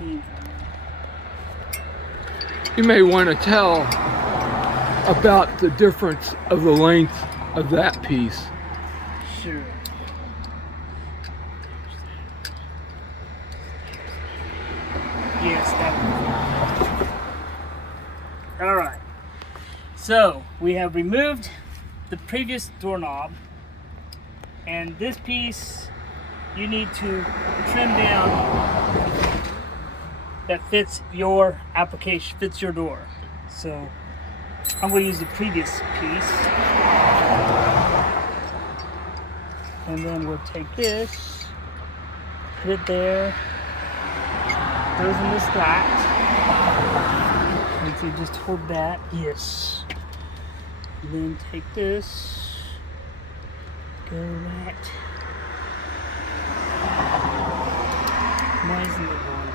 You may want to tell about the difference of the length of that piece. Sure. Yes, that one. All right. So we have removed the previous doorknob, and this piece you need to trim down that fits your application, fits your door. So I'm going to use the previous piece, and then we'll take this, put it there, goes in this latch, and so you just hold that, yes. And then take this, go right. Why isn't it going?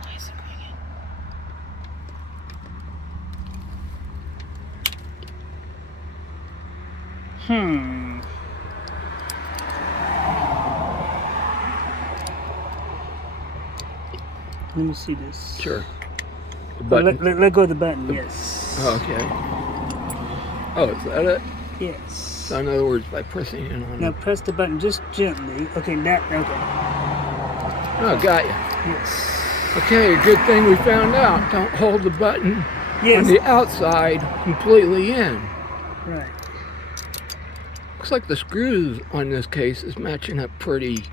Why is it going in? Let me see this. Sure. The button. Let go of the button, yes. Oh, okay. Oh, is that it? Yes. So in other words, by pressing in on Now it. press the button just gently. Okay, okay. Oh, got you. Yes. Okay, good thing we found out. Don't hold the button on the outside completely in. Right. Looks like the screws on this case is matching up pretty